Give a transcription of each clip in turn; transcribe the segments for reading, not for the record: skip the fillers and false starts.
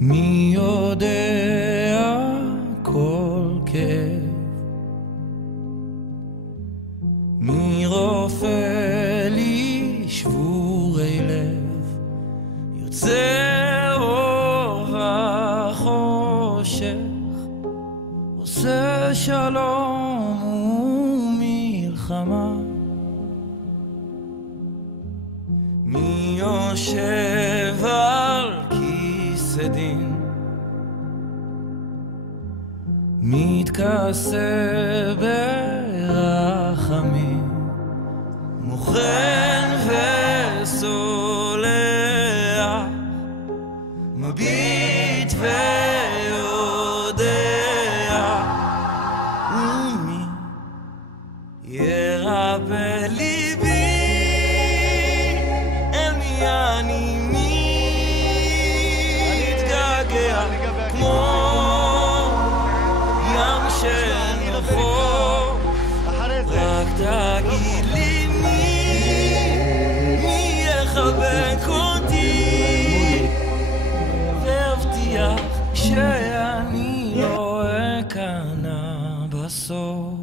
מי יודע כל כאב, מי רופא לי שבורי לב, יוצא אור וחושך, עושה שלום ומלחמה. מי יושב על כיסא דין, מתכסה ברחמים, מוכן וסולח, מביט ויודע, ומי ירפא ליבי, אל מי אני מתגעגע, כמו ים שאין לו חוף, רק תגיד לי מי יחבק אותי, והבטיח שאני לא אכנע בסוף.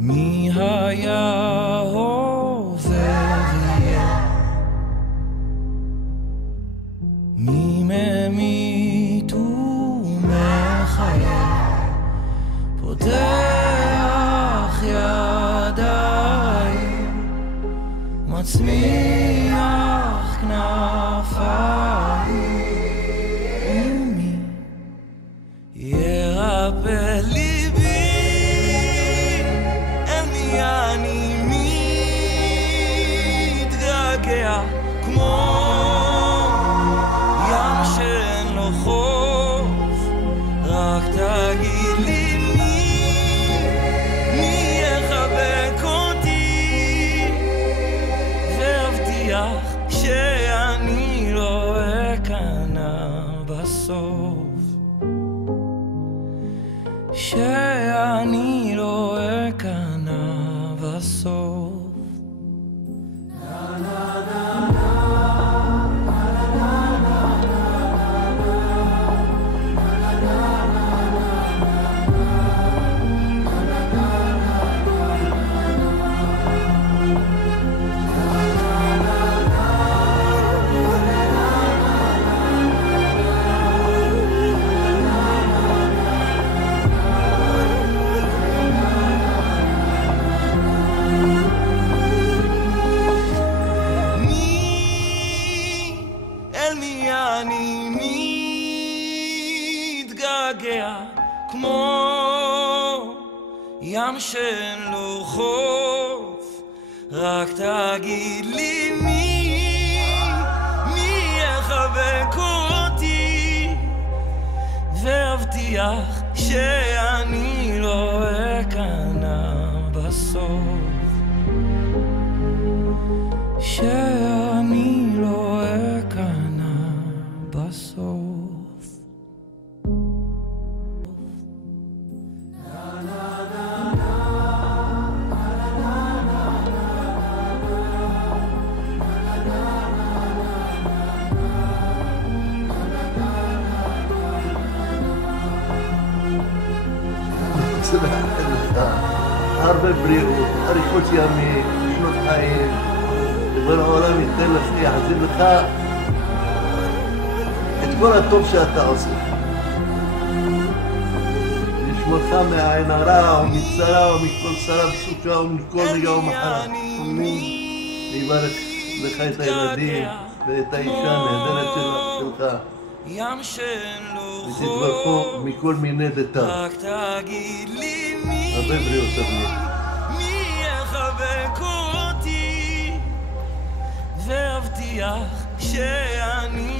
מי היה עובר יהיה, מי ממית ומחיה, פותח ידיים, מצמיח כנפיים, ומי ירפא ליבי, אל מי אני מתגעגע, כמו ים שאין לו חוף, רק תגיד לי מי יחבק אותי, והבטיח שאני לא אכנע בסוף, שאני לא אכנע בסוף. אני מתגעגע, כמו ים שאין לו חוף, רק תגיד לי מי יחבק אותי, והבטיח שאני לא אכנע בסוף, שאני לא אכנע בסוף. רוצה לאחל לך הרבה בריאות, אריכות ימים, שנות חיים, ובורא העולם ייתן לך, יחזיר לך את כל הטוב שאתה עושה, לשמורך מהעין הרע ומצרה ומכל צרה וסוכה ומכל רגע ומחלה. ויברך לך את הילדים ואת האישה הנהדרת שלך, ותתברכו מכל מיני דתה. רק תגיד לי הרבה בריאות אבני. מי יחבק אותי, והבטיח שאני